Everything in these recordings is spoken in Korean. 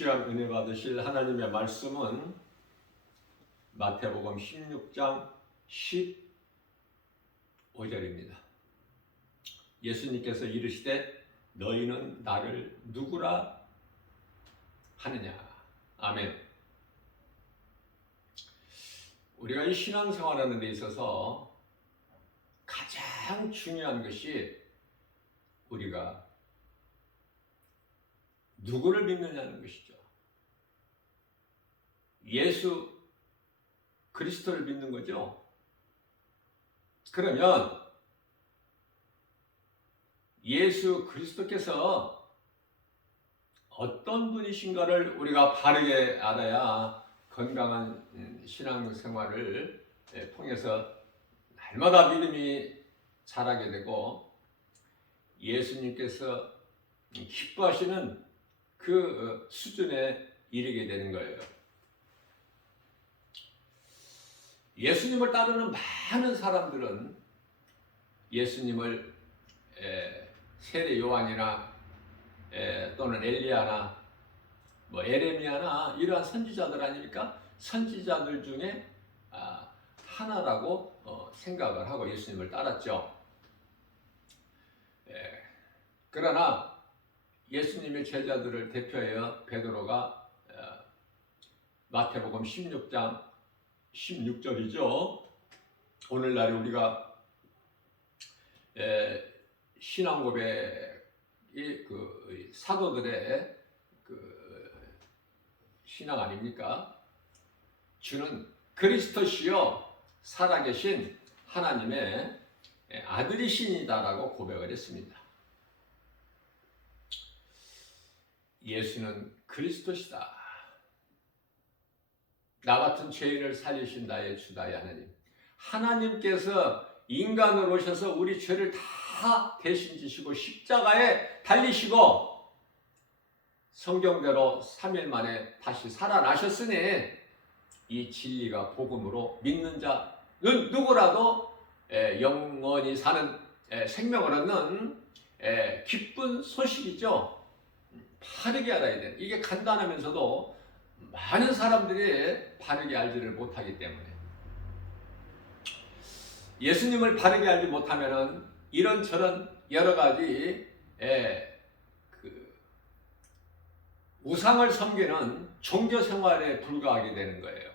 시간 은혜 받으실 하나님의 말씀은 마태복음 16장 15절입니다. 예수님께서 이르시되 너희는 나를 누구라 하느냐. 아멘. 우리가 이 신앙생활하는 데 있어서 가장 중요한 것이 우리가 누구를 믿느냐는 것이죠. 예수 그리스도를 믿는 거죠. 그러면 예수 그리스도께서 어떤 분이신가를 우리가 바르게 알아야 건강한 신앙생활을 통해서 날마다 믿음이 자라게 되고 예수님께서 기뻐하시는 그 수준에 이르게 되는 거예요. 예수님을 따르는 많은 사람들은 예수님을 세례 요한이나 또는 엘리야나 에레미야나 이러한 선지자들 아닙니까? 선지자들 중에 하나라고 생각을 하고 예수님을 따랐죠. 그러나 예수님의 제자들을 대표하여 베드로가 마태복음 16장 16절이죠. 오늘날 우리가 신앙 고백이 그 사도들의 그 신앙 아닙니까? 주는 그리스도시요 살아계신 하나님의 아들이시니다라고 고백을 했습니다. 예수는 그리스도시다. 나 같은 죄인을 살리신 나의 주 나의 하나님. 하나님께서 인간으로 오셔서 우리 죄를 다 대신 지시고 십자가에 달리시고 성경대로 3일 만에 다시 살아나셨으니 이 진리가 복음으로 믿는 자는 누구라도 영원히 사는 생명을 얻는 기쁜 소식이죠. 바르게 알아야 돼. 이게 간단하면서도 많은 사람들이 바르게 알지를 못하기 때문에 예수님을 바르게 알지 못하면은 이런저런 여러 가지 우상을 섬기는 종교 생활에 불과하게 되는 거예요.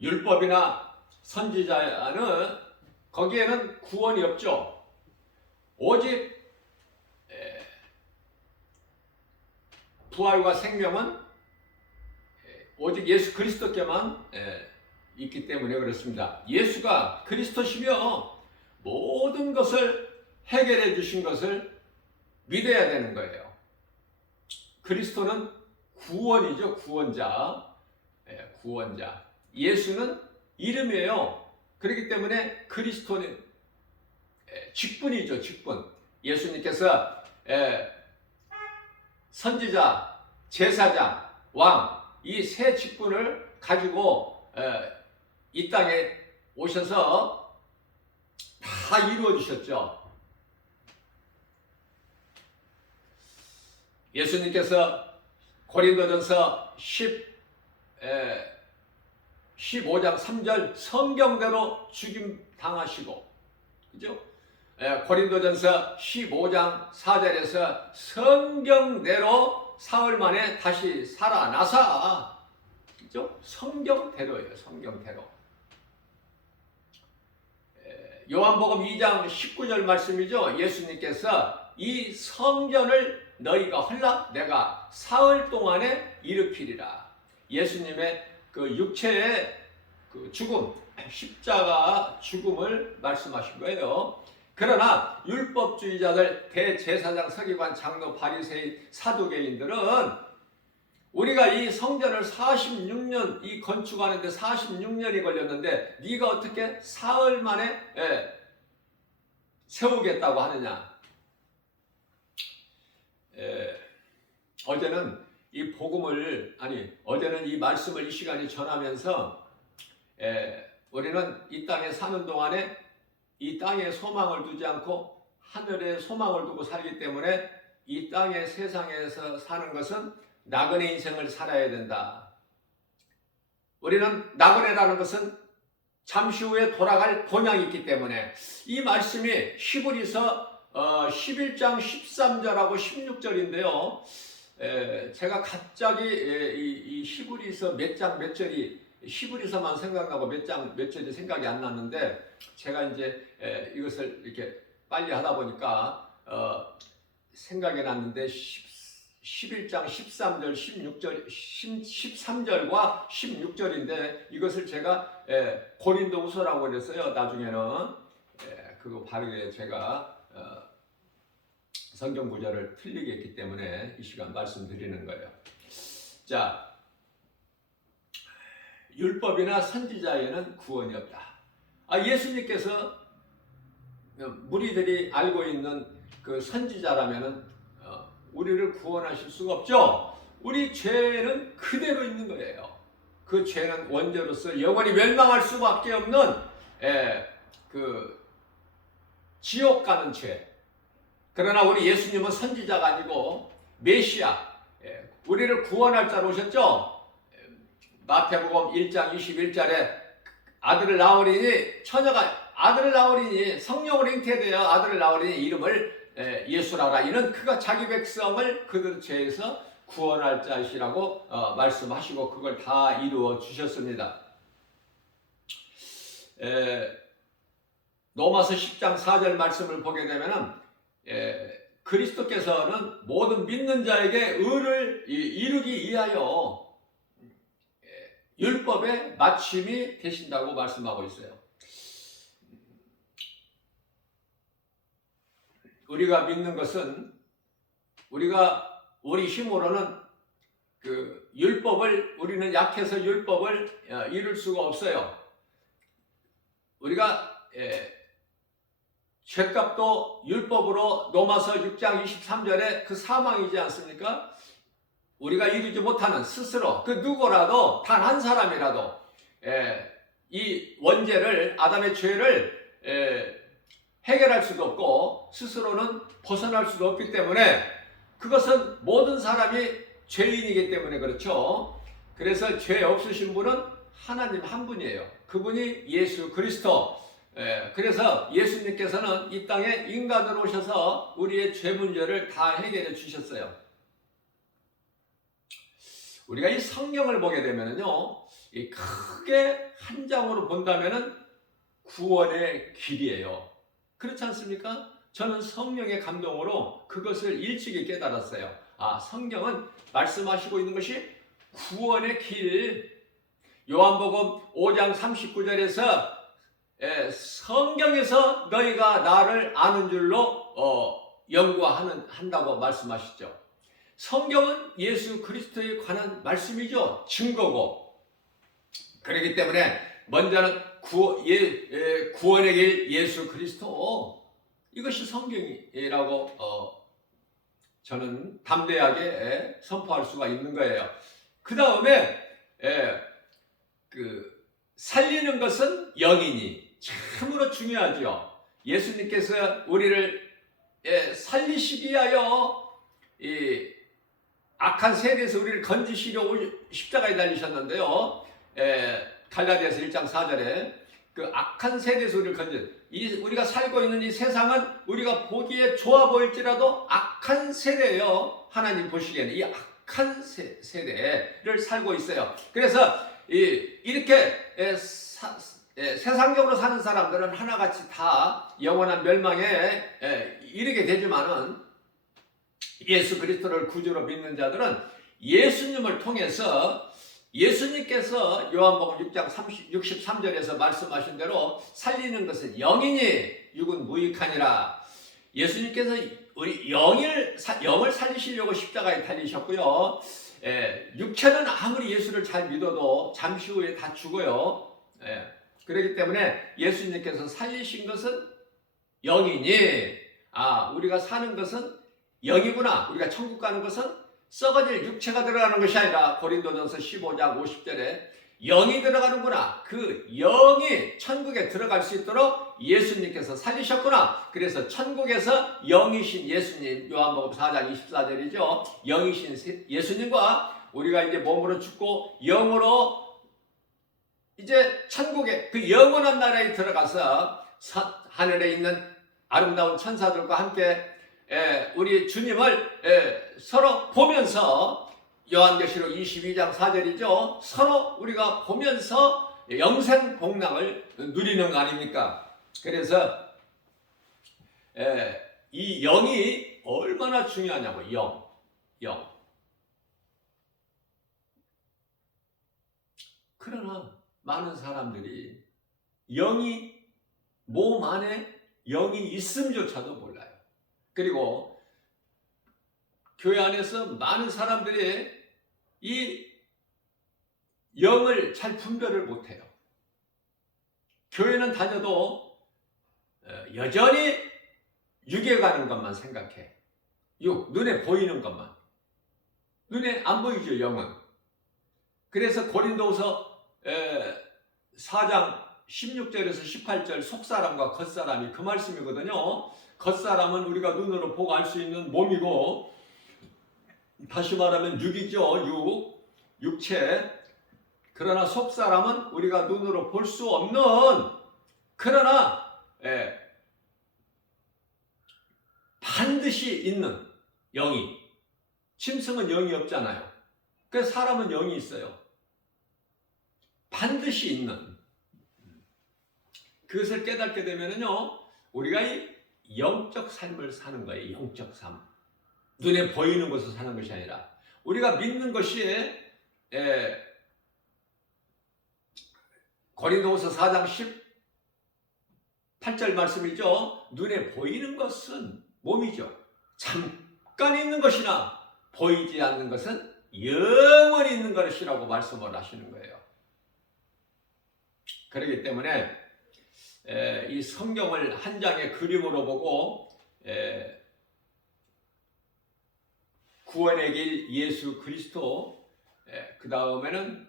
율법이나 선지자는 거기에는 구원이 없죠. 오직 부활과 생명은 오직 예수 그리스도께만 있기 때문에 그렇습니다. 예수가 그리스도시며 모든 것을 해결해 주신 것을 믿어야 되는 거예요. 그리스도는 구원이죠. 구원자. 구원자. 예수는 이름이에요. 그렇기 때문에 그리스도는 직분이죠. 직분. 예수님께서 선지자, 제사장, 왕 이 세 직분을 가지고 이 땅에 오셔서 다 이루어 주셨죠. 예수님께서 고린도전서 15장 3절 성경대로 죽임 당하시고, 그죠? 고린도전서 15장 4절에서 성경대로 사흘 만에 다시 살아나사, 그죠? 성경대로예요. 성경대로. 요한복음 2장 19절 말씀이죠. 예수님께서 이 성전을 너희가 헐라 내가 사흘 동안에 일으키리라. 예수님의 그 육체의 그 죽음, 십자가 죽음을 말씀하신 거예요. 그러나 율법주의자들, 대제사장, 서기관, 장로, 바리새인, 사두개인들은 우리가 이 성전을 46년 이 건축하는데 46년이 걸렸는데 네가 어떻게 사흘 만에 세우겠다고 하느냐. 어제는 이 말씀을 이 시간에 전하면서 우리는 이 땅에 사는 동안에 이 땅에 소망을 두지 않고 하늘에 소망을 두고 살기 때문에 이 땅의 세상에서 사는 것은 나그네 인생을 살아야 된다. 우리는 나그네라는 것은 잠시 후에 돌아갈 본향이 있기 때문에 이 말씀이 히브리서 11장 13절하고 16절인데요. 제가 갑자기 이 히브리서 몇 장 몇 절이 히브리서만 생각나고 몇 장 몇 절이 생각이 안 났는데 제가 이제 이것을 이렇게 빨리 하다 보니까 생각이 났는데 11장 13절 16절 13절과 16절인데 이것을 제가 고린도후서라고 그랬어요. 나중에는 그거 바르게 제가 성경 구절을 틀리게 했기 때문에 이 시간 말씀드리는 거예요. 자, 율법이나 선지자에는 구원이 없다. 예수님께서 무리들이 알고 있는 그 선지자라면은 우리를 구원하실 수가 없죠. 우리 죄는 그대로 있는 거예요. 그 죄는 원죄로서 영원히 멸망할 수밖에 없는 그 지옥 가는 죄. 그러나 우리 예수님은 선지자가 아니고 메시아, 우리를 구원할 자로 오셨죠. 마태복음 1장 21절에 아들을 낳으리니 처녀가 아들을 낳으리니 성령으로 잉태되어 아들을 낳으리니 이름을 예수라라. 이는 그가 자기 백성을 그들 죄에서 구원할 자이시라고 말씀하시고 그걸 다 이루어 주셨습니다. 로마서 10장 4절 말씀을 보게 되면은 그리스도께서는 모든 믿는 자에게 의를 이루기 위하여 율법의 마침이 되신다고 말씀하고 있어요. 우리가 믿는 것은 우리 힘으로는 그 율법을 우리는 약해서 율법을 이룰 수가 없어요. 우리가 죄값도 율법으로 로마서 6장 23절에 그 사망이지 않습니까? 우리가 이루지 못하는 스스로 그 누구라도 단 한 사람이라도 이 원죄를 아담의 죄를 해결할 수도 없고 스스로는 벗어날 수도 없기 때문에 그것은 모든 사람이 죄인이기 때문에 그렇죠. 그래서 죄 없으신 분은 하나님 한 분이에요. 그분이 예수 그리스도. 그래서 예수님께서는 이 땅에 인간으로 오셔서 우리의 죄 문제를 다 해결해 주셨어요. 우리가 이 성경을 보게 되면요, 이 크게 한 장으로 본다면은 구원의 길이에요. 그렇지 않습니까? 저는 성령의 감동으로 그것을 일찍이 깨달았어요. 성경은 말씀하시고 있는 것이 구원의 길. 요한복음 5장 39절에서 성경에서 너희가 나를 아는 줄로 연구한다고 말씀하시죠. 성경은 예수 그리스도에 관한 말씀이죠. 증거고. 그렇기 때문에 먼저는 구원의 길 예수 그리스도, 이것이 성경이라고 저는 담대하게 선포할 수가 있는 거예요. 그 다음에 살리는 것은 영이니 참으로 중요하죠. 예수님께서 우리를 살리시기 위하여 이 악한 세대에서 우리를 건지시려고 십자가에 달리셨는데요. 갈라디아서 1장 4절에 그 악한 세대에서 우리를 우리가 살고 있는 이 세상은 우리가 보기에 좋아 보일지라도 악한 세대예요. 하나님 보시기에는 이 악한 세대를 살고 있어요. 그래서 이렇게 세상적으로 사는 사람들은 하나같이 다 영원한 멸망에 이르게 되지만은 예수 그리스도를 구주로 믿는 자들은 예수님을 통해서 예수님께서 요한복음 6장 63절에서 말씀하신 대로 살리는 것은 영이니 육은 무익하니라. 예수님께서 우리 영을 살리시려고 십자가에 달리셨고요. 육체는 아무리 예수를 잘 믿어도 잠시 후에 다 죽어요. 그렇기 때문에 예수님께서 살리신 것은 영이니 우리가 사는 것은 영이구나. 우리가 천국 가는 것은 썩어질 육체가 들어가는 것이 아니라 고린도전서 15장 50절에 영이 들어가는구나. 그 영이 천국에 들어갈 수 있도록 예수님께서 살리셨구나. 그래서 천국에서 영이신 예수님, 요한복음 4장 24절이죠. 영이신 예수님과 우리가 이제 몸으로 죽고 영으로 이제 천국에 그 영원한 나라에 들어가서 하늘에 있는 아름다운 천사들과 함께 우리 주님을 서로 보면서 요한계시록 22장 4절이죠. 서로 우리가 보면서 영생 복락을 누리는 거 아닙니까? 그래서 이 영이 얼마나 중요하냐고. 영. 그러나 많은 사람들이 영이 몸 안에 영이 있음조차도 몰라요. 그리고 교회 안에서 많은 사람들이 이 영을 잘 분별을 못해요. 교회는 다녀도 여전히 육에 가는 것만 생각해. 눈에 보이는 것만. 눈에 안 보이죠, 영은. 그래서 고린도후서 4장 16절에서 18절 속사람과 겉사람이 그 말씀이거든요. 겉사람은 우리가 눈으로 보고 알 수 있는 몸이고, 다시 말하면 육이죠. 육체. 그러나 속사람은 우리가 눈으로 볼 수 없는, 그러나 반드시 있는 영이. 짐승은 영이 없잖아요. 그래서 사람은 영이 있어요. 반드시 있는. 그것을 깨닫게 되면은요, 우리가 이 영적 삶을 사는 거예요. 영적 삶. 눈에 보이는 것을 사는 것이 아니라 우리가 믿는 것이 고린도후서 4장 18절 말씀이죠. 눈에 보이는 것은 몸이죠. 잠깐 있는 것이나 보이지 않는 것은 영원히 있는 것이라고 말씀을 하시는 거예요. 그렇기 때문에 이 성경을 한 장의 그림으로 보고 구원의 길 예수 그리스도, 그 다음에는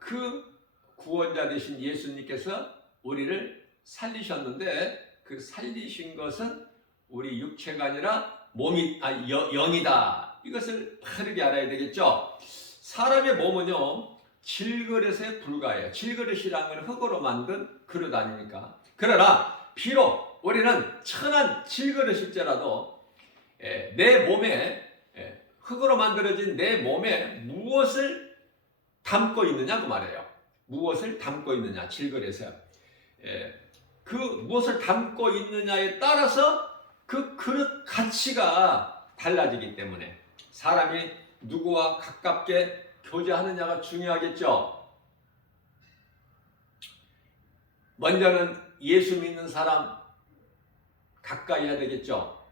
그 구원자 되신 예수님께서 우리를 살리셨는데, 그 살리신 것은 우리 육체가 아니라 영이다. 이것을 바르게 알아야 되겠죠. 사람의 몸은요, 질그릇에 불과해요. 질그릇이라는 건 흙으로 만든 그릇 아닙니까? 그러나 비록 우리는 천한 질그릇일지라도 내 몸에, 흙으로 만들어진 내 몸에 무엇을 담고 있느냐 그 말이에요. 무엇을 담고 있느냐, 질그릇에. 그 무엇을 담고 있느냐에 따라서 그 그릇 가치가 달라지기 때문에 사람이 누구와 가깝게 교제하느냐가 중요하겠죠. 먼저는 예수 믿는 사람 가까이 해야 되겠죠.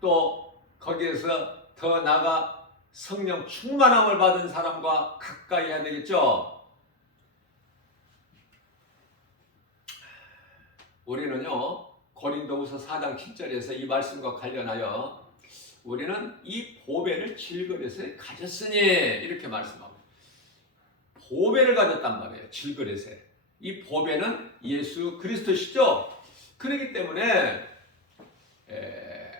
또 거기에서 더 나아가 성령 충만함을 받은 사람과 가까이 해야 되겠죠. 우리는요, 고린도후서 4장 7절에서 이 말씀과 관련하여 우리는 이 보배를 질그릇에 가졌으니 이렇게 말씀합니다. 보배를 가졌단 말이에요. 질그릇에. 이 보배는 예수 그리스도시죠. 그렇기 때문에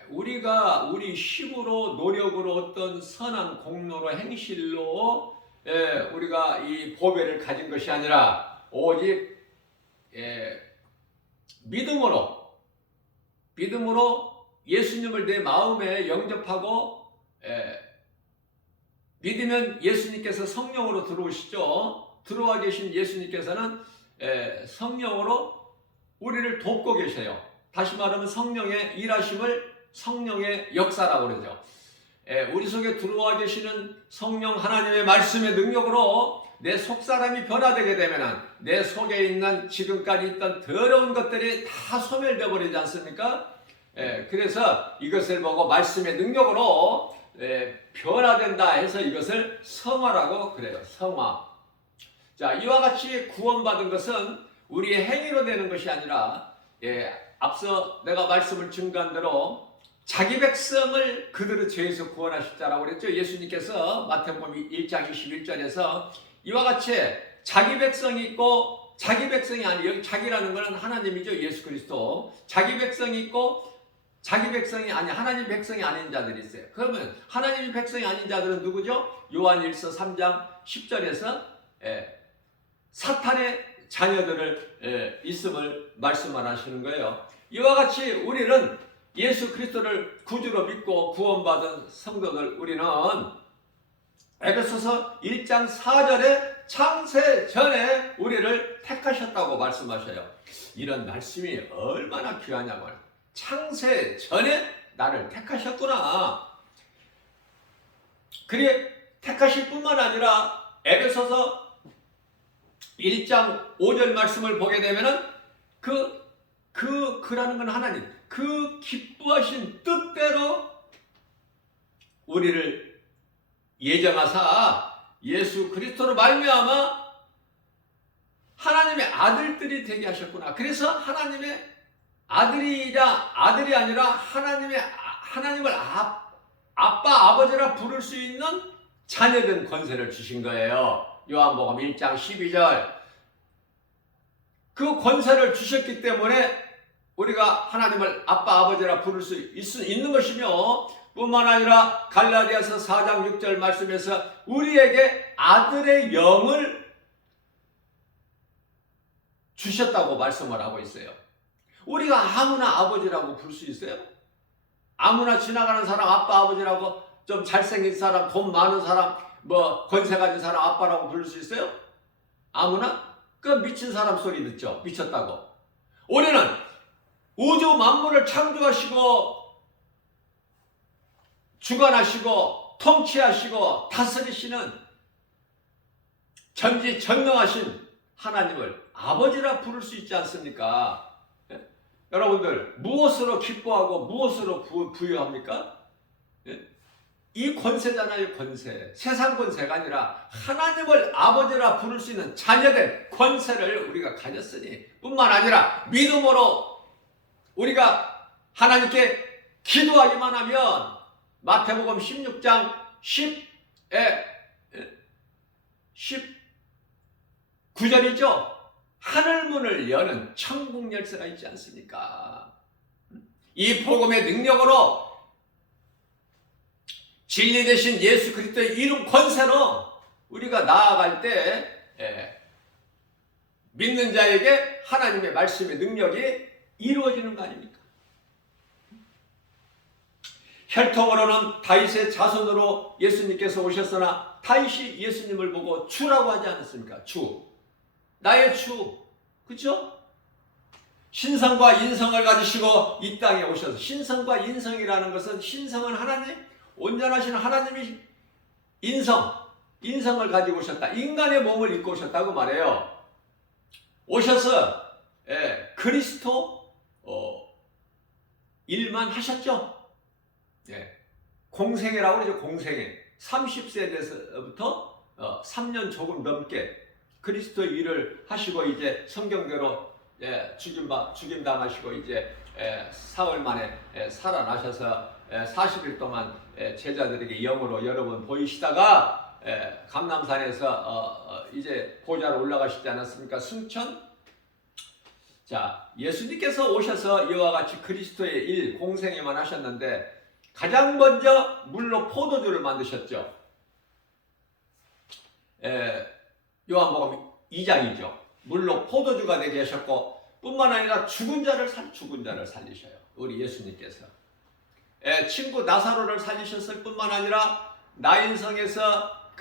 우리가 우리 힘으로 노력으로 어떤 선한 공로로 행실로 우리가 이 보배를 가진 것이 아니라 오직 믿음으로 예수님을 내 마음에 영접하고 믿으면 예수님께서 성령으로 들어오시죠. 들어와 계신 예수님께서는 성령으로 우리를 돕고 계셔요. 다시 말하면 성령의 일하심을 성령의 역사라고 그러죠. 우리 속에 들어와 계시는 성령 하나님의 말씀의 능력으로 내 속사람이 변화되게 되면 내 속에 있는 지금까지 있던 더러운 것들이 다 소멸되어 버리지 않습니까? 그래서 이것을 보고 말씀의 능력으로 변화된다 해서 이것을 성화라고 그래요. 성화. 자, 이와 같이 구원받은 것은 우리의 행위로 되는 것이 아니라 앞서 내가 말씀을 증거한 대로 자기 백성을 그들의 죄에서 구원하실 자라고 그랬죠. 예수님께서 마태복음 1장 21절에서 이와 같이 자기 백성이 있고 자기 백성이 아니, 여기 자기라는 것은 하나님이죠. 예수 그리스도. 자기 백성이 있고 자기 백성이 아니, 하나님 백성이 아닌 자들이 있어요. 그러면 하나님 백성이 아닌 자들은 누구죠? 요한일서 3장 10절에서 사탄의 자녀들을 있음을 말씀을 하시는 거예요. 이와 같이 우리는 예수 그리스도를 구주로 믿고 구원받은 성도들, 우리는 에베소서 1장 4절에 창세 전에 우리를 택하셨다고 말씀하셔요. 이런 말씀이 얼마나 귀하냐고요. 창세 전에 나를 택하셨구나. 그래 택하실 뿐만 아니라 에베소서 1장 5절 말씀을 보게 되면은 그라는 건 하나님, 그 기뻐하신 뜻대로 우리를 예정하사 예수 그리스도로 말미암아 하나님의 아들들이 되게 하셨구나. 그래서 하나님의 아들이 아니라 하나님을 아빠 아버지라 부를 수 있는 자녀된 권세를 주신 거예요. 요한복음 1장 12절. 그 권세를 주셨기 때문에 우리가 하나님을 아빠 아버지라 부를 수 있는 것이며, 뿐만 아니라 갈라디아서 4장 6절 말씀에서 우리에게 아들의 영을 주셨다고 말씀을 하고 있어요. 우리가 아무나 아버지라고 부를 수 있어요? 아무나 지나가는 사람 아빠 아버지라고, 좀 잘생긴 사람, 돈 많은 사람, 권세 가진 사람 아빠라고 부를 수 있어요? 아무나? 그 미친 사람 소리 듣죠? 미쳤다고. 우리는 우주 만물을 창조하시고 주관하시고 통치하시고 다스리시는 전지전능하신 하나님을 아버지라 부를 수 있지 않습니까? 여러분들, 무엇으로 기뻐하고 무엇으로 부유합니까? 이 권세잖아요. 권세. 세상 권세가 아니라 하나님을 아버지라 부를 수 있는 자녀된 권세를 우리가 가졌으니, 뿐만 아니라 믿음으로 우리가 하나님께 기도하기만 하면 마태복음 16장 19절이죠. 하늘문을 여는 천국 열쇠가 있지 않습니까? 이 복음의 능력으로 진리 되신 예수 그리스도의 이름 권세로 우리가 나아갈 때 믿는 자에게 하나님의 말씀의 능력이 이루어지는 거 아닙니까? 혈통으로는 다윗의 자손으로 예수님께서 오셨으나 다윗이 예수님을 보고 주라고 하지 않았습니까? 주. 나의 주. 그렇죠? 신성과 인성을 가지시고 이 땅에 오셔서, 신성과 인성이라는 것은, 신성은 하나님, 온전하신 하나님이 인성을 가지고 오셨다. 인간의 몸을 입고 오셨다고 말해요. 오셔서 그리스도 일만 하셨죠. 공생애라고 그러죠. 공생애. 30세 돼서부터 3년 조금 넘게 그리스도의 일을 하시고, 이제 성경대로 죽임 당하시고 이제 사흘 만에 살아나셔서 40일 동안 제자들에게 영으로 여러 번 보이시다가 감람산에서 이제 보좌로 올라가시지 않았습니까? 승천. 자, 예수님께서 오셔서 이와 같이 그리스도의 일, 공생애만 하셨는데, 가장 먼저 물로 포도주를 만드셨죠. 요한복음 2장이죠. 물로 포도주가 되게 하셨고, 뿐만 아니라 죽은 자를 살리셔요. 우리 예수님께서. 친구 나사로를 살리셨을 뿐만 아니라 나인성에서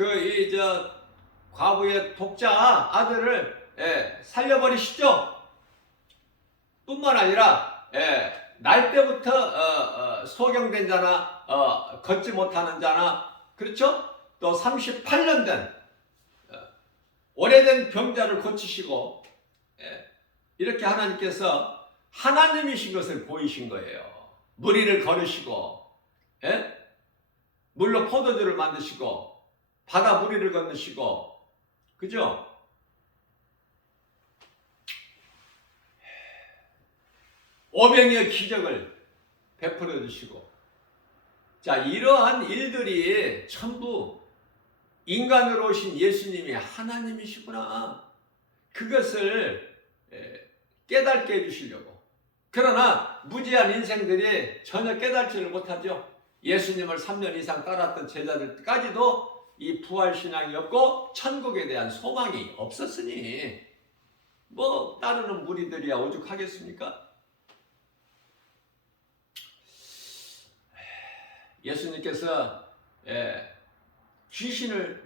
과부의 독자 아들을 살려버리시죠. 뿐만 아니라 날 때부터 소경된 자나 걷지 못하는 자나, 그렇죠? 또 38년 된 오래된 병자를 고치시고, 이렇게 하나님께서 하나님이신 것을 보이신 거예요. 무리를 걸으시고, 물로 포도주를 만드시고, 바다 무리를 건너시고, 그죠? 오병이의 기적을 베풀어 주시고, 자, 이러한 일들이 전부 인간으로 오신 예수님이 하나님이시구나. 그것을 깨닫게 해주시려고. 그러나 무지한 인생들이 전혀 깨닫지를 못하죠. 예수님을 3년 이상 따랐던 제자들까지도 이 부활신앙이 없고 천국에 대한 소망이 없었으니 뭐 따르는 무리들이야 오죽하겠습니까? 예수님께서 귀신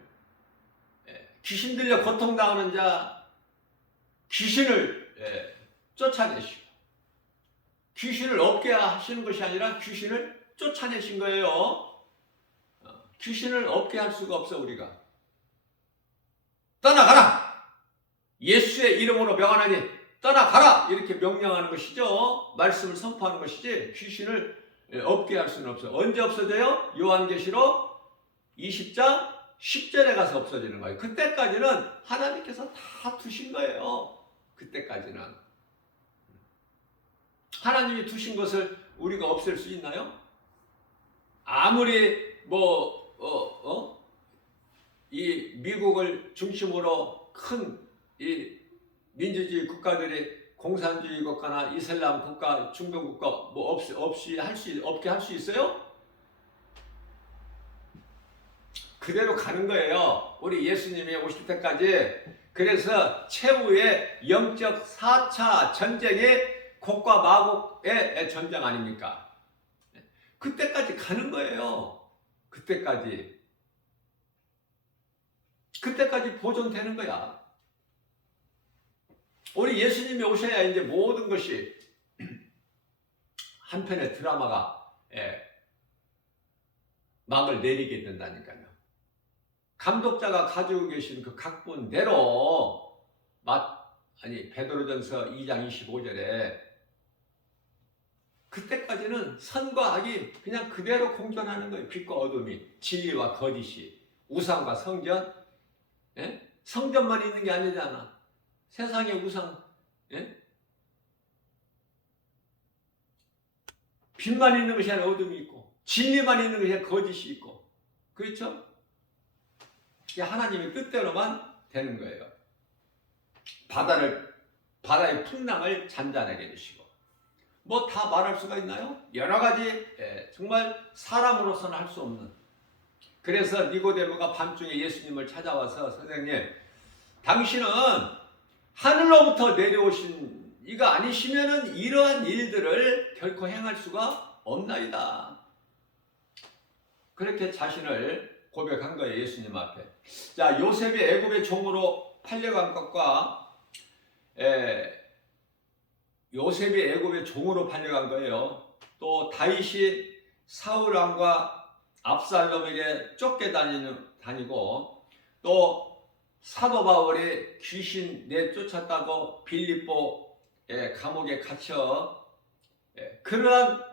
들려 고통당하는 자, 귀신을 쫓아내시고, 귀신을 없게 하시는 것이 아니라 귀신을 쫓아내신 거예요. 귀신을 없게 할 수가 없어. 우리가 떠나가라, 예수의 이름으로 명하나니 떠나가라, 이렇게 명령하는 것이죠. 말씀을 선포하는 것이지 귀신을 없게 할 수는 없어요. 언제 없어져요? 요한계시록 20장 10절에 가서 없어지는 거예요. 그때까지는 하나님께서 다 두신 거예요. 그때까지는 하나님이 두신 것을 우리가 없앨 수 있나요? 아무리 이 미국을 중심으로 큰 이 민주주의 국가들이 공산주의 국가나 이슬람 국가, 중동 국가 뭐 없게 할 수 있어요? 그대로 가는 거예요. 우리 예수님이 오실 때까지. 그래서 최후의 영적 4차 전쟁이 곡과 마곡의 전쟁 아닙니까? 그때까지 가는 거예요. 그때까지 보존되는 거야. 우리 예수님이 오셔야 이제 모든 것이 한 편의 드라마가 막을 내리게 된다니까요. 감독자가 가지고 계신 그 각본대로 베드로전서 2장 25절에 그때까지는 선과 악이 그냥 그대로 공존하는 거예요. 빛과 어둠이, 진리와 거짓이, 우상과 성전. 성전만 있는 게 아니잖아. 세상의 우상, 빛만 있는 것이 아니라 어둠이 있고, 진리만 있는 것이 아니라 거짓이 있고, 그렇죠? 이게 하나님의 뜻대로만 되는 거예요. 바다의 풍랑을 잔잔하게 해주시고, 뭐 다 말할 수가 있나요? 여러 가지 정말 사람으로서는 할 수 없는. 그래서 니고데모가 밤중에 예수님을 찾아와서, 선생님, 당신은 하늘로부터 내려오신 이가 아니시면은 이러한 일들을 결코 행할 수가 없나이다. 그렇게 자신을 고백한 거예요, 예수님 앞에. 자, 요셉이 애굽의 종으로 팔려간 것과 요셉이 애굽의 종으로 팔려간 거예요. 또 다윗이 사울 왕과 압살롬에게 쫓겨 다니고, 또 사도 바울이 귀신 내쫓았다고 빌립보 감옥에 갇혀, 그러한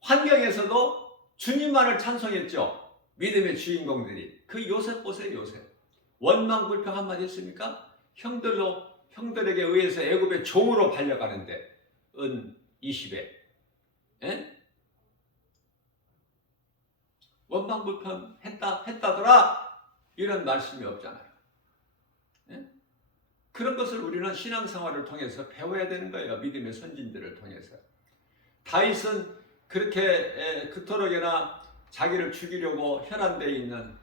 환경에서도 주님만을 찬송했죠. 믿음의 주인공들이. 그 요셉 보세요. 요셉 원망불평 한마디 했습니까? 형들에게 의해서 애굽의 종으로 팔려가는데 은 20에 원망불평 했다더라, 이런 말씀이 없잖아요. 그런 것을 우리는 신앙생활을 통해서 배워야 되는 거예요. 믿음의 선진들을 통해서. 다윗은 그렇게 그토록이나 자기를 죽이려고 혈안되어 있는,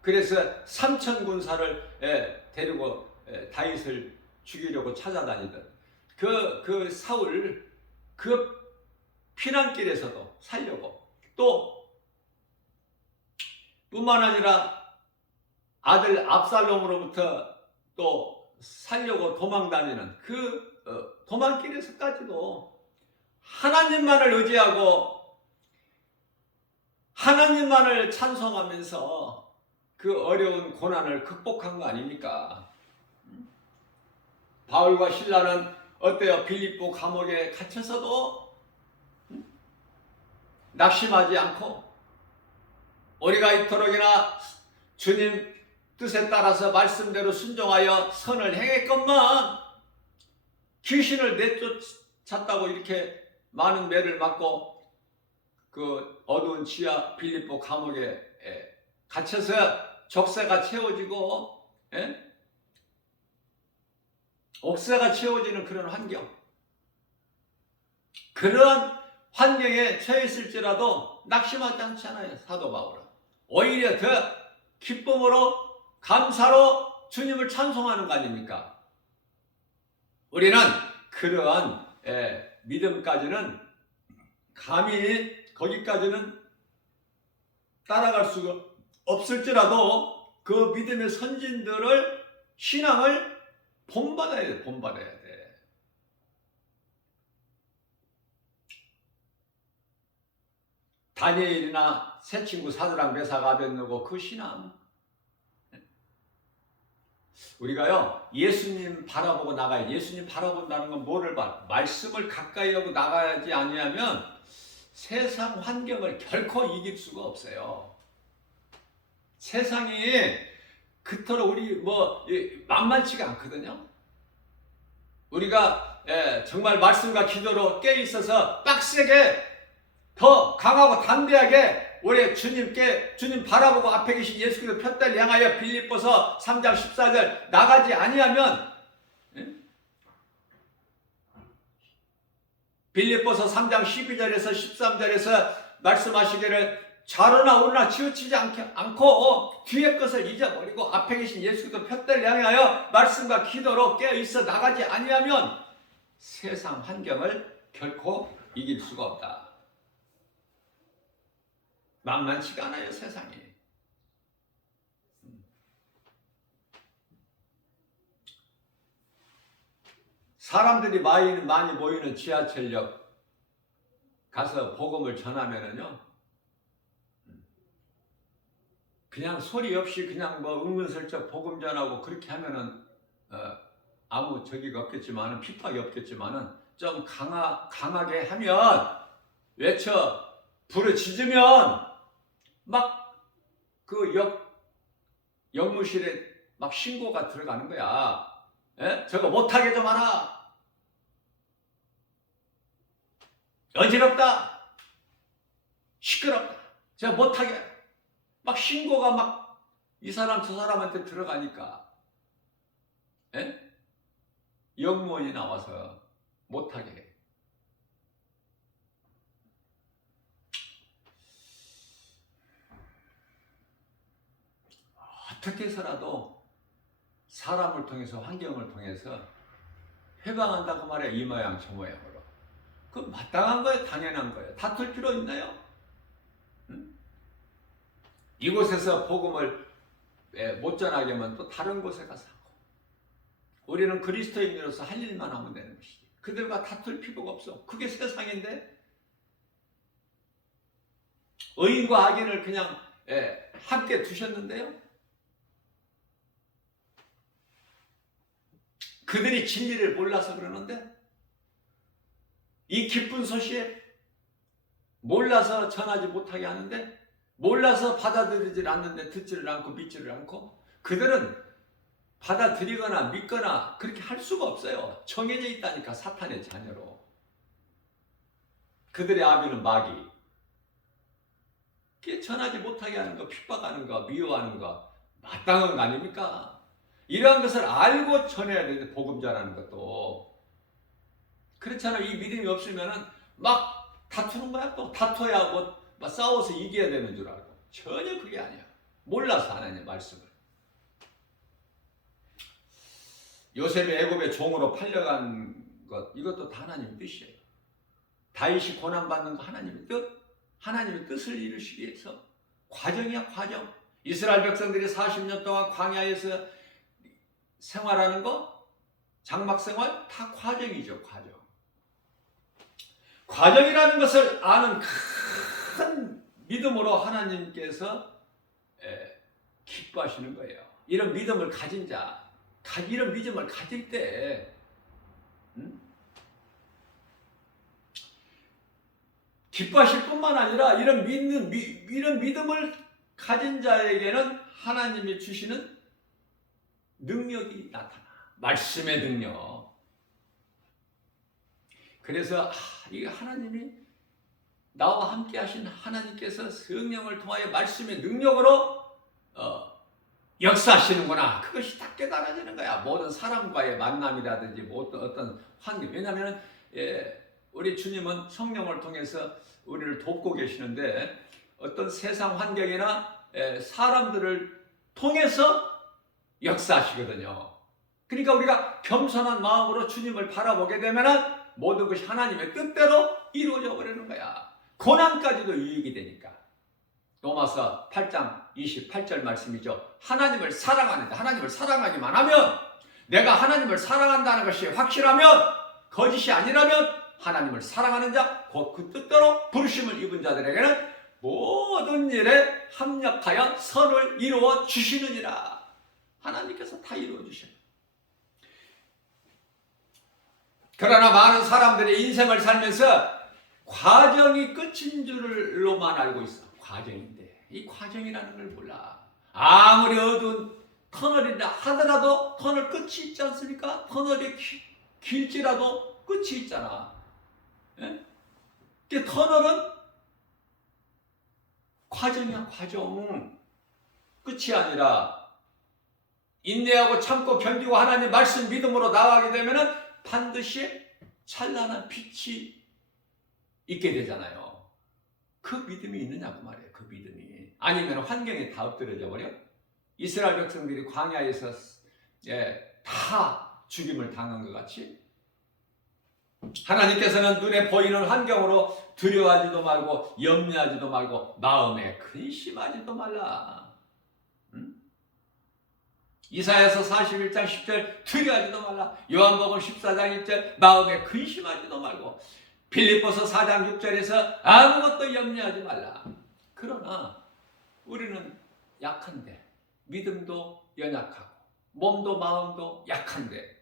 그래서 3천 군사를 데리고 다윗을 죽이려고 찾아다니던 그 사울, 그 피난길에서도 살려고, 또 뿐만 아니라 아들 압살롬으로부터 또 살려고 도망다니는 그 도망길에서까지도 하나님만을 의지하고 하나님만을 찬송하면서 그 어려운 고난을 극복한 거 아닙니까? 바울과 실라는 어때요? 빌립보 감옥에 갇혀서도 낙심하지 않고, 우리가 이토록이나 주님 뜻에 따라서 말씀대로 순종하여 선을 행했건만 귀신을 내쫓았다고 이렇게 많은 매를 맞고 그 어두운 지하 빌립보 감옥에 갇혀서 족쇄가 채워지고, 옥사가 채워지는 그런 환경, 그런 환경에 처했을지라도 낙심하지 않잖아요. 사도 바울은 오히려 더 기쁨으로 감사로 주님을 찬송하는 거 아닙니까? 우리는 그러한 믿음까지는 감히 거기까지는 따라갈 수가 없을지라도 그 믿음의 선진들을 신앙을 본받아야 돼. 본받아야 돼. 다니엘이나 새 친구 사드락 메삭 아벳느고 그 신앙, 우리가요 예수님 바라보고 나가야. 예수님 바라본다는 건 뭐를 봐? 말씀을 가까이 하고 나가야지. 아니하면 세상 환경을 결코 이길 수가 없어요. 세상이 그토록 우리 만만치가 않거든요. 우리가 정말 말씀과 기도로 깨어 있어서 빡세게 더 강하고 담대하게 우리 주님 바라보고 앞에 계신 예수 그리스도 푯다리를 향하여 빌립보서 3장 14절 나가지 아니하면, 빌립보서 3장 12절에서 13절에서 말씀하시기를 좌로나 우로나 치우치지 않고 뒤의 것을 잊어버리고 앞에 계신 예수 그리스도 푯다리를 향하여 말씀과 기도로 깨어 있어 나가지 아니하면 세상 환경을 결코 이길 수가 없다. 만만치가 않아요, 세상이. 사람들이 많이 모이는 지하철역 가서 복음을 전하면은요, 그냥 소리 없이 그냥 은근슬쩍 복음 전하고 그렇게 하면은 아무 저기가 없겠지만은, 핍박이 없겠지만은, 좀 강하게 하면, 외쳐 부르짖으면 막 그 역무실에 막 신고가 들어가는 거야. 저거 못하게 좀 하라. 어지럽다. 시끄럽다. 저거 못하게. 막 신고가 막 이 사람 저 사람한테 들어가니까 역무원이 나와서 못하게 해. 어떻게 해서라도 사람을 통해서, 환경을 통해서 해방한다고 말이야. 이 모양 저 모양으로. 그건 마땅한 거예요. 당연한 거예요. 다툴 필요 있나요? 이곳에서 복음을 못 전하게 하면 또 다른 곳에 가서 하고. 우리는 그리스도인으로서 할 일만 하면 되는 것이지. 그들과 다툴 필요가 없어. 그게 세상인데, 의인과 악인을 그냥 함께 두셨는데요, 그들이 진리를 몰라서 그러는데, 이 기쁜 소식 몰라서 전하지 못하게 하는데, 몰라서 받아들이질 않는데, 듣지를 않고 믿지를 않고, 그들은 받아들이거나 믿거나 그렇게 할 수가 없어요. 정해져 있다니까, 사탄의 자녀로. 그들의 아비는 마귀. 그게 전하지 못하게 하는 거, 핍박하는 거, 미워하는 거 마땅한 거 아닙니까? 이러한 것을 알고 전해야 되는데, 복음 전하는 것도. 그렇잖아요. 이 믿음이 없으면은 막 다투는 거야. 또 다퉈야 막 싸워서 이겨야 되는 줄 알고. 전혀 그게 아니야. 몰라서 하나님의 말씀을. 요셉이 애굽의 종으로 팔려간 것, 이것도 다 하나님의 뜻이에요. 다윗이 고난받는 거 하나님의 뜻, 하나님의 뜻을 이루시기 위해서. 과정이야, 과정. 이스라엘 백성들이 40년 동안 광야에서 생활하는 거, 장막 생활, 다 과정이죠, 과정. 과정이라는 것을 아는 큰 믿음으로 하나님께서 기뻐하시는 거예요. 이런 믿음을 가진 자, 이런 믿음을 가질 때, 기뻐하실 뿐만 아니라 이런 믿음을 가진 자에게는 하나님이 주시는 능력이 나타나. 말씀의 능력. 그래서 이게 하나님이 나와 함께 하신 하나님께서 성령을 통하여 말씀의 능력으로 역사하시는구나. 그것이 딱 깨달아지는 거야. 모든 사람과의 만남이라든지 뭐 어떤 환경. 왜냐하면 우리 주님은 성령을 통해서 우리를 돕고 계시는데 어떤 세상 환경이나 사람들을 통해서 역사하시거든요. 그러니까 우리가 겸손한 마음으로 주님을 바라보게 되면 모든 것이 하나님의 뜻대로 이루어져 버리는 거야. 고난까지도 유익이 되니까. 로마서 8장 28절 말씀이죠. 하나님을 사랑하는데 하나님을 사랑하기만 하면, 내가 하나님을 사랑한다는 것이 확실하면, 거짓이 아니라면 하나님을 사랑하는 자, 곧 그 뜻대로 부르심을 입은 자들에게는 모든 일에 합력하여 선을 이루어 주시느니라. 하나님께서 다 이루어 주셔요. 그러나 많은 사람들이 인생을 살면서 과정이 끝인 줄로만 알고 있어. 과정인데 이 과정이라는 걸 몰라. 아무리 어두운 터널이라 하더라도 터널 끝이 있지 않습니까? 터널이 길지라도 끝이 있잖아. 예? 터널은 과정이야. 과정. 끝이 아니라 인내하고 참고 견디고 하나님 말씀 믿음으로 나아가게 되면은 반드시 찬란한 빛이 있게 되잖아요. 그 믿음이 있느냐고 말이에요. 그 믿음이. 아니면 환경에 다 엎드려져 버려? 이스라엘 백성들이 광야에서 다 죽임을 당한 것 같이 하나님께서는 눈에 보이는 환경으로 두려워하지도 말고 염려하지도 말고 마음에 근심하지도 말라. 이사야서 41장 10절 두려워하지도 말라. 요한복음 14장 1절 마음에 근심하지도 말고, 빌립보서 4장 6절에서 아무것도 염려하지 말라. 그러나 우리는 약한데, 믿음도 연약하고 몸도 마음도 약한데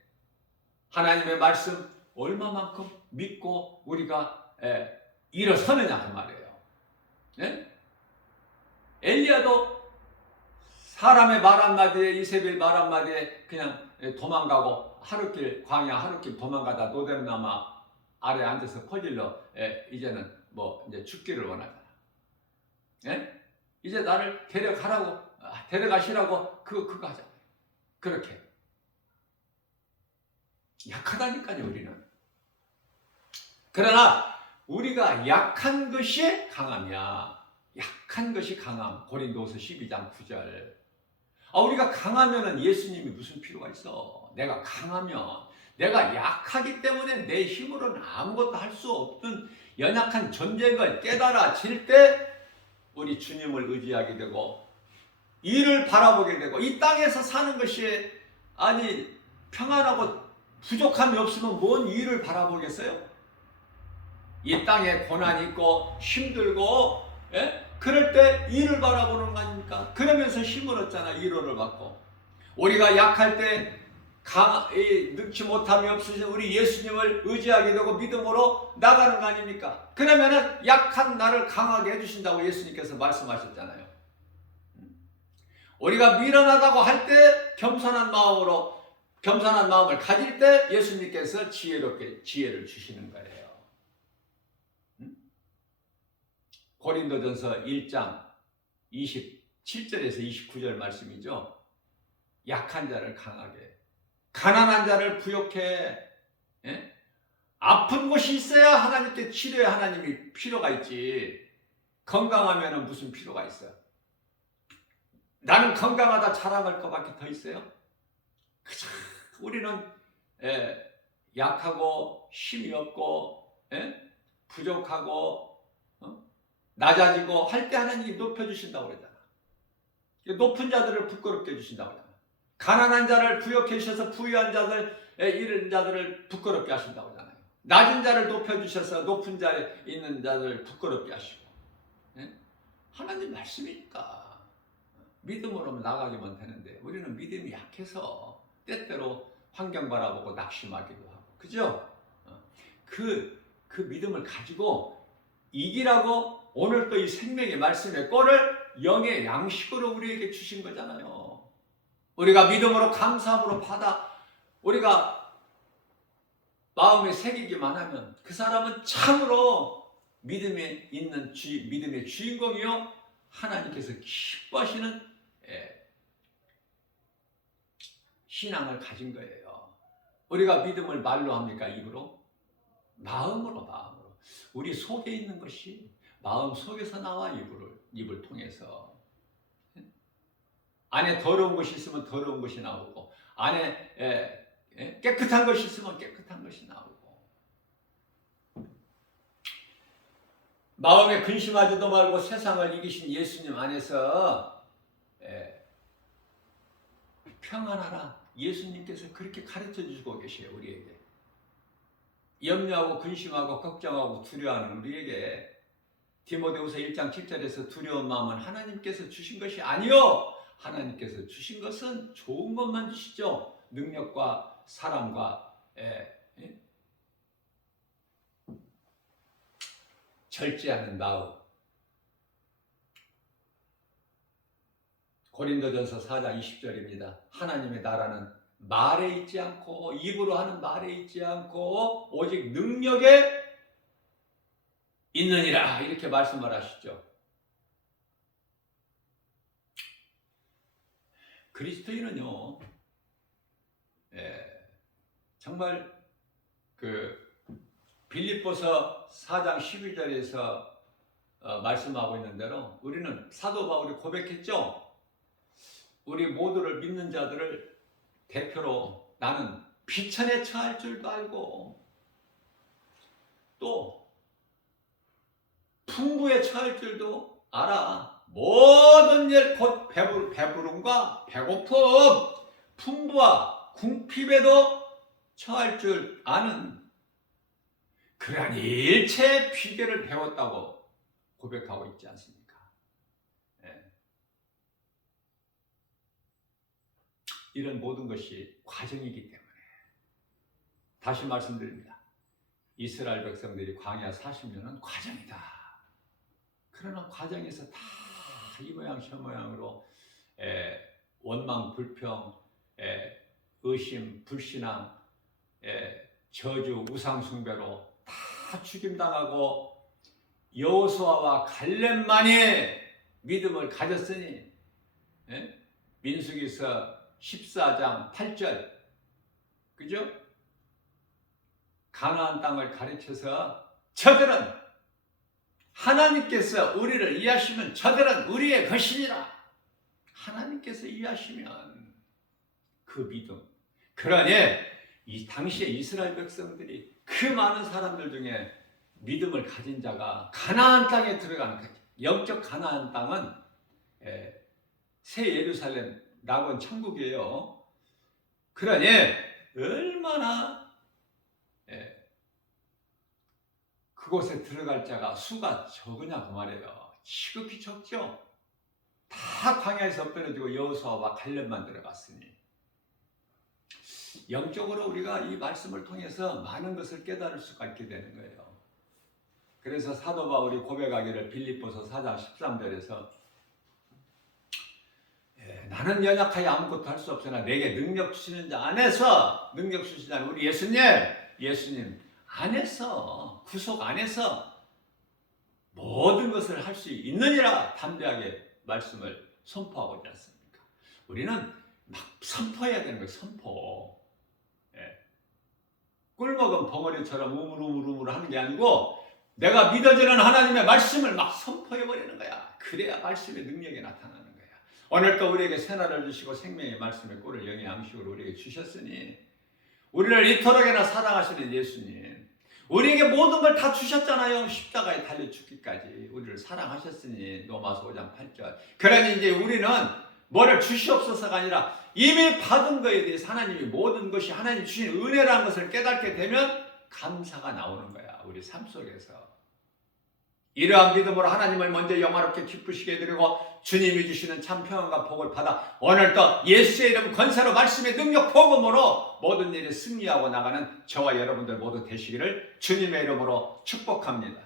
하나님의 말씀 얼마만큼 믿고 우리가 일어서느냐 그 말이에요. 네? 엘리야도 사람의 말 한마디에, 이세벨 말 한마디에 그냥 도망가고 하룻길, 광야 하룻길 도망가다 노뎀나무 아래 앉아서 퍼질러 이제는 뭐 이제 죽기를 원하잖아. 예? 이제 나를 데려가시라고 그거 하자. 그렇게 약하다니까요, 우리는. 그러나 우리가 약한 것이 강함이야. 약한 것이 강함. 고린도서 12장 9절. 우리가 강하면은 예수님이 무슨 필요가 있어? 내가 강하면, 내가 약하기 때문에 내 힘으로는 아무것도 할 수 없는 연약한 존재인 깨달아질 때 우리 주님을 의지하게 되고 이를 바라보게 되고, 이 땅에서 사는 것이 평안하고 부족함이 없으면 뭔 일을 바라보겠어요? 이 땅에 고난이 있고 힘들고 그럴 때 일을 바라보는 거 아닙니까? 그러면서 힘을 얻잖아. 위로를 받고. 우리가 약할 때 늙지 못함이 없으신 우리 예수님을 의지하게 되고 믿음으로 나가는 거 아닙니까? 그러면은 약한 나를 강하게 해주신다고 예수님께서 말씀하셨잖아요. 우리가 미련하다고 할 때 겸손한 마음을 가질 때 예수님께서 지혜롭게 지혜를 주시는 거예요. 고린도전서 1장 27절에서 29절 말씀이죠. 약한 자를 강하게, 가난한 자를 부욕해. 아픈 곳이 있어야 하나님께 치료해 하나님이 필요가 있지. 건강하면 무슨 필요가 있어요? 나는 건강하다 자랑할 것밖에 더 있어요? 그저 우리는 약하고 힘이 없고 부족하고 낮아지고 할 때 하나님이 높여주신다고 그러잖아. 높은 자들을 부끄럽게 해주신다고 그러잖아. 가난한 자를 부욕해 주셔서 부유한 자들, 이런 자들을 부끄럽게 하신다고 하잖아요. 낮은 자를 높여주셔서 높은 자에 있는 자들을 부끄럽게 하시고. 하나님 말씀이니까 믿음으로 나가기만 되는데 우리는 믿음이 약해서 때때로 환경 바라보고 낙심하기도 하고, 그죠? 그 믿음을 가지고 이기라고 오늘 또 이 생명의 말씀의 꼴을 영의 양식으로 우리에게 주신 거잖아요. 우리가 믿음으로 감사함으로 받아 우리가 마음에 새기기만 하면 그 사람은 참으로 믿음에 있는 믿음의 주인공이요 하나님께서 기뻐하시는 신앙을 가진 거예요. 우리가 믿음을 말로 합니까? 입으로? 마음으로. 우리 속에 있는 것이 마음 속에서 나와. 입을 통해서. 안에 더러운 것이 있으면 더러운 것이 나오고, 안에 깨끗한 것이 있으면 깨끗한 것이 나오고. 마음에 근심하지도 말고 세상을 이기신 예수님 안에서 평안하라. 예수님께서 그렇게 가르쳐 주고 계세요. 우리에게. 염려하고 근심하고 걱정하고 두려워하는 우리에게 디모데후서 1장 7절에서 두려운 마음은 하나님께서 주신 것이 아니요, 하나님께서 주신 것은 좋은 것만 주시죠. 능력과 사랑과 절제하는 마음. 고린도전서 4장 20절입니다. 하나님의 나라는 말에 있지 않고, 입으로 하는 말에 있지 않고 오직 능력에 있느니라, 이렇게 말씀을 하시죠. 그리스도인은요, 정말 빌립보서 4장 12절에서 말씀하고 있는 대로 우리는 사도 바울이 고백했죠. 우리 모두를 믿는 자들을 대표로 나는 비천에 처할 줄도 알고 또 풍부에 처할 줄도 알아. 모든 일 곧 배부름과 배고픔, 풍부와 궁핍에도 처할 줄 아는 그러한 일체의 비결을 배웠다고 고백하고 있지 않습니까? 이런 모든 것이 과정이기 때문에 다시 말씀드립니다. 이스라엘 백성들이 광야 40년은 과정이다. 그러나 과정에서 다 이 모양 저 모양으로 원망, 불평, 의심, 불신앙, 저주, 우상숭배로 다 죽임당하고 여호수아와 갈렙만이 믿음을 가졌으니, 민수기서 14장 8절, 그죠? 가나안 땅을 가르쳐서 저들은 하나님께서 우리를 이해하시면 저들은 우리의 것이니라. 하나님께서 이해하시면 그 믿음. 그러니 이 당시에 이스라엘 백성들이 그 많은 사람들 중에 믿음을 가진 자가 가나안 땅에 들어가는 거죠. 영적 가나안 땅은 새 예루살렘, 낙원 천국이에요. 그러니 얼마나 그곳에 들어갈 자가 수가 적으냐 그 말이에요. 지극히 적죠. 다 광야에서 엎드려지고 여호수아와 갈렙만 들어갔으니 영적으로 우리가 이 말씀을 통해서 많은 것을 깨달을 수가 있게 되는 거예요. 그래서 사도 바울이 고백하기를 빌립보서 4장 13절에서 나는 연약하여 아무것도 할 수 없으나 내게 능력 주시는 자 안에서, 능력 주시는 자 우리 예수님 안에서, 구속 안에서 모든 것을 할 수 있느니라 담대하게 말씀을 선포하고 있지 않습니까? 우리는 막 선포해야 되는 거예요. 선포. 꿀먹은 벙어리처럼 우물우물 하는 게 아니고 내가 믿어지는 하나님의 말씀을 막 선포해버리는 거야. 그래야 말씀의 능력이 나타나는 거야. 오늘도 우리에게 새날을 주시고 생명의 말씀의 꿀을 영의 양식으로 우리에게 주셨으니 우리를 이토록이나 사랑하시는 예수님, 우리에게 모든 걸 다 주셨잖아요. 십자가에 달려 죽기까지 우리를 사랑하셨으니 로마서 5장 8절. 그러니 이제 우리는 뭐를 주시옵소서가 아니라 이미 받은 거에 대해서 하나님이 모든 것이 하나님 주신 은혜라는 것을 깨닫게 되면 감사가 나오는 거야. 우리 삶 속에서. 이러한 믿음으로 하나님을 먼저 영화롭게 기쁘시게 해드리고 주님이 주시는 참 평안과 복을 받아 오늘도 예수의 이름 권세로 말씀의 능력 복음으로 모든 일에 승리하고 나가는 저와 여러분들 모두 되시기를 주님의 이름으로 축복합니다.